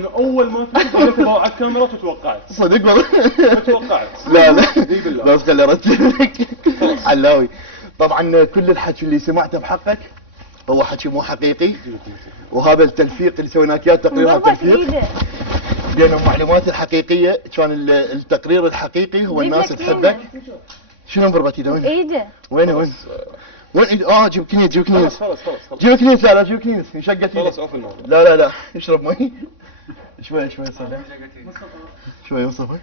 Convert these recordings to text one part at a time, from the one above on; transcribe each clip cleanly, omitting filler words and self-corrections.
من اول ما تجي قلت على الكاميرا وتوقعت. صدق والله. ما توقعت. لا لا اي بالله. بس خلي ارتب لك. علاوي. طبعا كل الحكي اللي سمعته بحقك هو حكي مو حقيقي، وهذا التلفيق اللي سويناه اياه تقرير هذا التلفيق بين المعلومات الحقيقيه. كان التقرير الحقيقي هو الناس تحبك. شنو مضربت ايده؟ وين؟ ايده وين وين ايده؟ جيب كنيس جيب كنيس خلاص جيب كنيس. لا لا جيب كنيس انشقت خلاص ايده. اوف الموضوع. لا لا لا اشرب مي. شوي صار شوي مصطفى.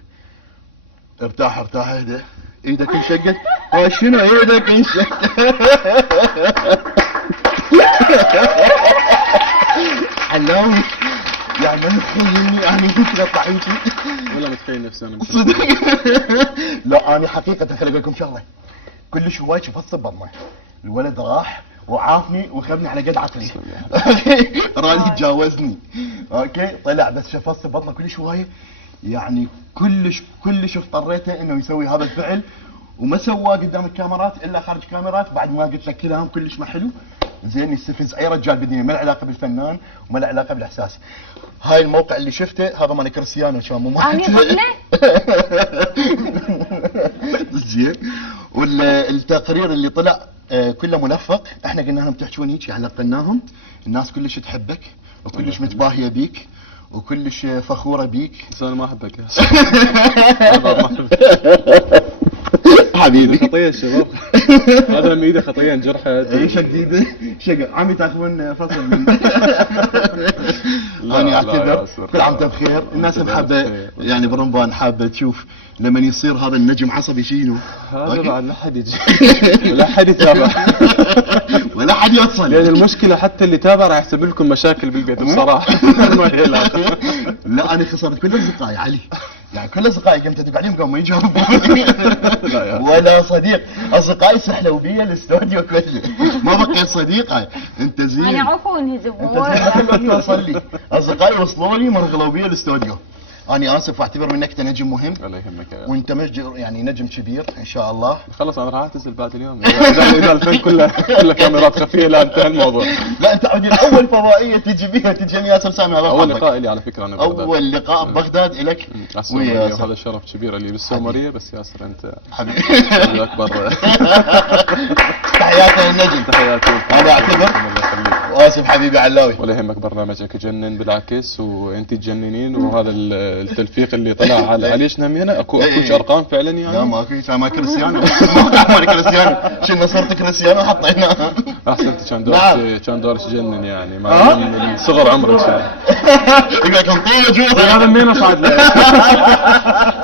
ارتاح اهدى. ايدك انشقت. شنو ايدك انشقت؟ علاوي يعني ما متخيلني يعني ممكن اطلع يمشي ولا متخيل نفسي انا صدق. لا انا حقيقة خلي اقول لكم شغلة، كلش هواي شفص ببطنه. الولد راح وعافني وخذني على قد عقلي. راني تجاوزني. اوكي طلع بس شفص ببطنه كلش هواي، يعني كلش اضطريته انه يسوي هذا الفعل، وما سواه قدام الكاميرات الا خارج كاميرات بعد ما قلت لك كلام كلش ما حلو. زين يستفز اي رجال بالدنيا، ما له علاقه بالفنان وما له علاقه بالاحساس. هاي الموقع اللي شفته هذا مال كريستيانو كان مو انا قبله. زين. والتقرير اللي طلع كله ملفق. احنا قلنا لهم تحجون هيك يعني لقناهم. الناس كلش تحبك وكلش متباهيه بيك وكلش فخوره بيك. بس انا ما احبك. حبيبي خطيه الشباب. هذا من ايده خطيه انجرحت. ايش جديده؟ شقة عمي تاخذون فصل مني. انا اعتذر. كل عام وانت بخير. الناس حابه يعني برمضان حابه تشوف لما يصير هذا النجم عصبي شنو. هذا بعد لا حد يجي ولا حد يتابع ولا حد يوصل. لان المشكله حتى اللي تابع راح يسبب لكم مشاكل بالبيت بصراحه. لا انا خسرت كل اصدقائي علي، يعني كل اصدقائي كنت ادق عليهم قاموا يجاوبون. ولا صديق، اصدقائي سحلوا بي الاستوديو كله، ما بقيت صديق. انت زين انا عفوا يهزبون. انت زين توصل لي. اصدقائي وصلوا لي مرغلوا بي الاستوديو. أنا آسف واعتبر منك أنت نجم مهم. الله يهمك وأنت يعني نجم كبير إن شاء الله. خلص أنا راح أعتزل بعد اليوم. إذا الفن كله كاميرات خفية لا انتهى الموضوع. لا أنت عودي أول فضائية تجي بيها تجي ياسر سامي. أول لقاء لي على فكرة أنا بغداد. أول لقاء ببغداد إلك وياسر. هذا شرف كبير اللي بالسومرية. بس ياسر أنت حبيبي أكبر. تحياتي للنجم. تحياتي. أنا أعتذر وآسف حبيبي علاوي. ولا يهمك برنامجك يجنن بالعكس وأنت تجننين. وهذا التلفيق اللي طلع على ليش نام هنا اكو ارقام فعلا يعني. لا ما في ما كريستيانو. ما كريستيانو شنو صرت كريستيانو حطيناه. احسنت. كان دورك يجنن يعني من صغر عمرك. يقول لك انطينا جوه هذا منين صعد له.